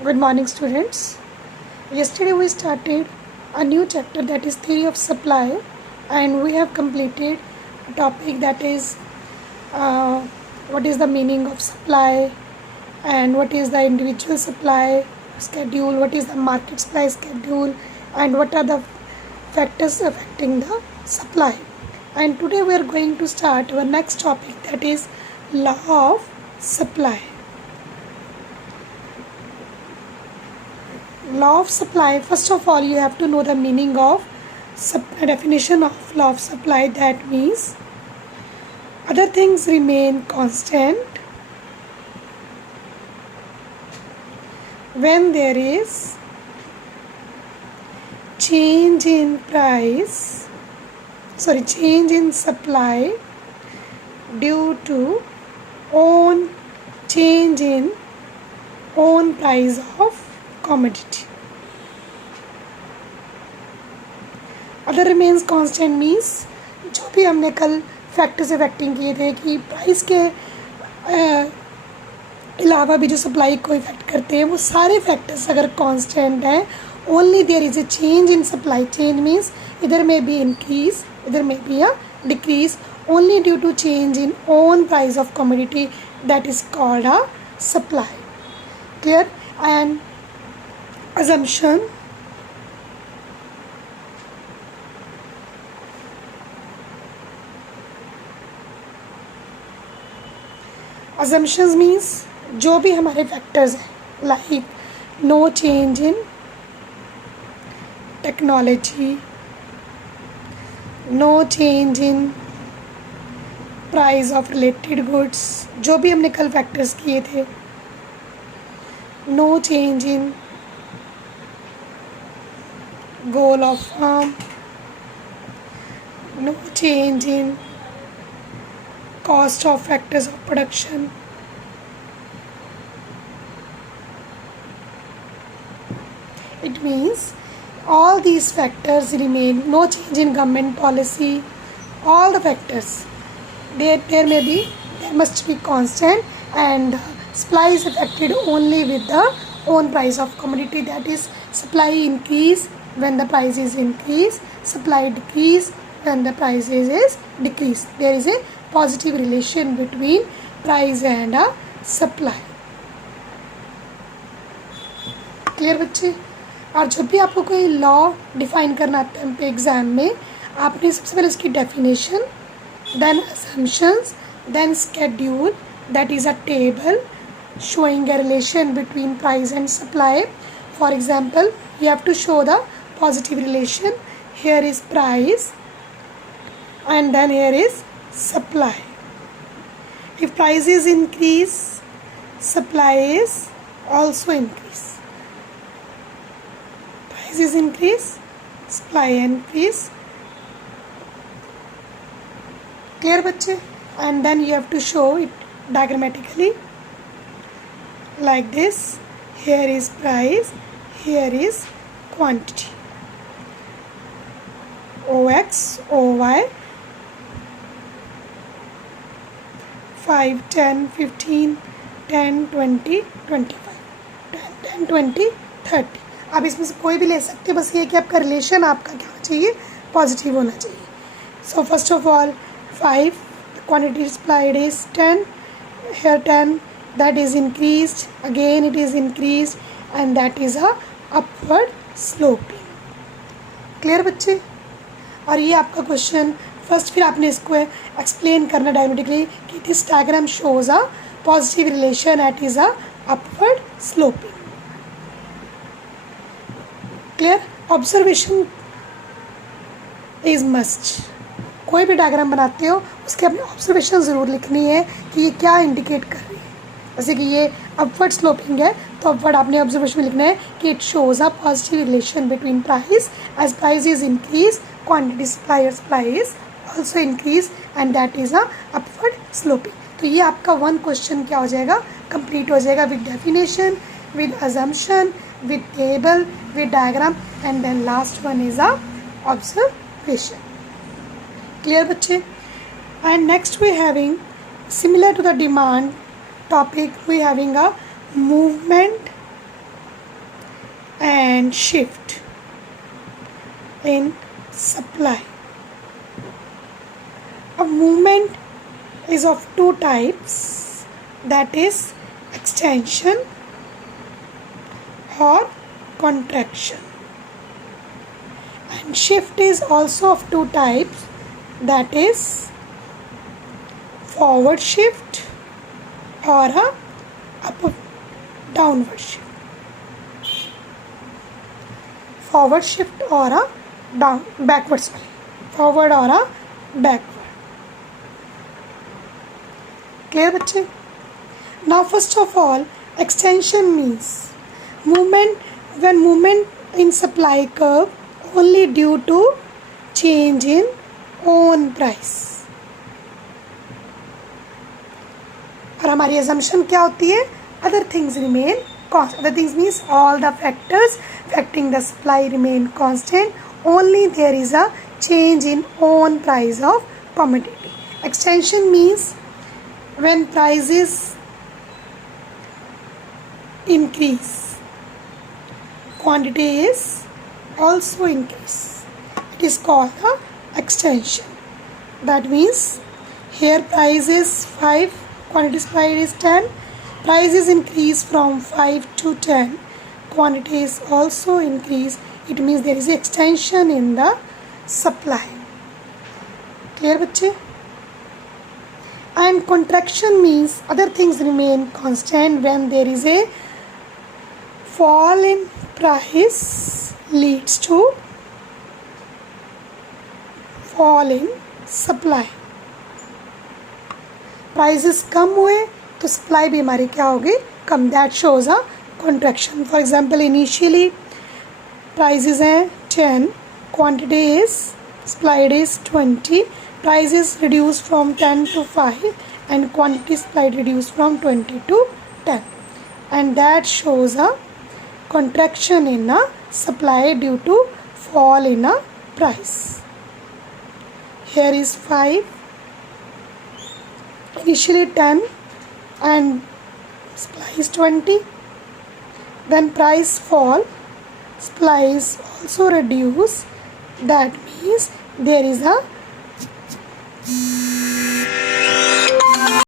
Good morning, students. Yesterday we started a new chapter, that is theory of supply, and we have completed a topic, that is uh, what is the meaning of supply and what is the individual supply schedule, what is the market supply schedule, and what are the factors affecting the supply. And today we are going to start our next topic, that is law of supply. Law of supply, first of all you have to know the meaning of definition of law of supply. That means other things remain constant when there is change in supply due to change in own price of commodity. Other remains constant means जो भी हमने कल factors affecting किए थे कि price के अलावा भी जो सप्लाई को इफेक्ट करते हैं वो सारे फैक्टर्स अगर कांस्टेंट हैं, only there is a change in supply. Change means इधर में भी इंक्रीज, इधर में भी a decrease, only due to change in own price of commodity, that is called a supply. Clear? And assumption, assumptions means जो भी हमारे factors हैं, like no change in technology, no change in price of related goods, जो भी हमने कल factors किए थे, no change in goal of firm, no change in cost of factors of production, it means all these factors remain, no change in government policy, all the factors there must be constant, and supply is affected only with the own price of commodity, that is supply increase when the price is increased, supply decrease when the price is decreased. There is a positive relation between price and supply. Clear बच्चे? और जब भी आपको कोई law define करना आता है exam में, आपने सबसे पहले उसकी definition, then assumptions, then schedule, that is a table showing a relation between price and supply. For example, you have to show the positive relation. Here is price and then here is supply. If price is increase, supply is also increase. Price is increase, supply increase. Clear बच्चे? And then you have to show it diagrammatically like this. Here is price, here is quantity, OX, OY, 5, 10, 15, 10, 20, 25, 10, 20, 30. आप इसमें से कोई भी ले सकते हैं, बस ये कि आपका रिलेशन आपका क्या होना चाहिए, पॉजिटिव होना चाहिए. So first of all 5, quantity supplied is 10, here 10, that is increased, again it is increased, and that is a upward sloping. Clear बच्चे? और ये आपका क्वेश्चन फर्स्ट, फिर आपने इसको एक्सप्लेन करना डायग्रामेटिकली कि this diagram shows a positive relation at is a upward sloping. Clear? Observation is must. कोई भी डायग्राम बनाते हो उसके अपने ऑब्जर्वेशन ज़रूर लिखनी है कि ये क्या इंडिकेट कर रही है. जैसे कि ये अपवर्ड स्लोपिंग है तो अपवर्ड आपने ऑब्जर्वेशन में लिखना है कि it shows a positive relation between price, as price is increase quantity supply is also increase, and that is a upward sloping. तो ये आपका वन क्वेश्चन क्या हो जाएगा, कंप्लीट हो जाएगा with definition, with assumption, with table, with diagram, and then last one is a observation. Clear बच्चे? And next we having similar to the demand topic, we having a movement and shift in supply. A movement is of two types, that is extension or contraction, and shift is also of two types, that is forward shift or a up downward shift. Forward shift or a backward, forward or a backward. Clear बच्चे? Now first of all, extension means movement, when movement in supply curve only due to change in own price. और हमारी assumption क्या होती है? Other things remain constant. Other things means all the factors affecting the supply remain constant. Only there is a change in own price of commodity. Extension means when prices increase, quantity is also increase. It is called the extension. That means here price is 5, quantity price is 10. Price is increase from 5 to 10. Quantity is also increase. It means there is extension in the supply. Clear बच्चे? And contraction means other things remain constant when there is a fall in price leads to fall in supply. Prices कम हुए तो supply भी हमारी क्या होगी? कम. That shows a contraction. For example, initially prices हैं 10, quantity is supplied is 20. Price is reduced from 10 to 5 and quantity supplied reduced from 20 to 10, and that shows a contraction in a supply due to fall in a price. Here is 5, initially 10 and supply is 20, then price fall, supply is also reduced. That means there is a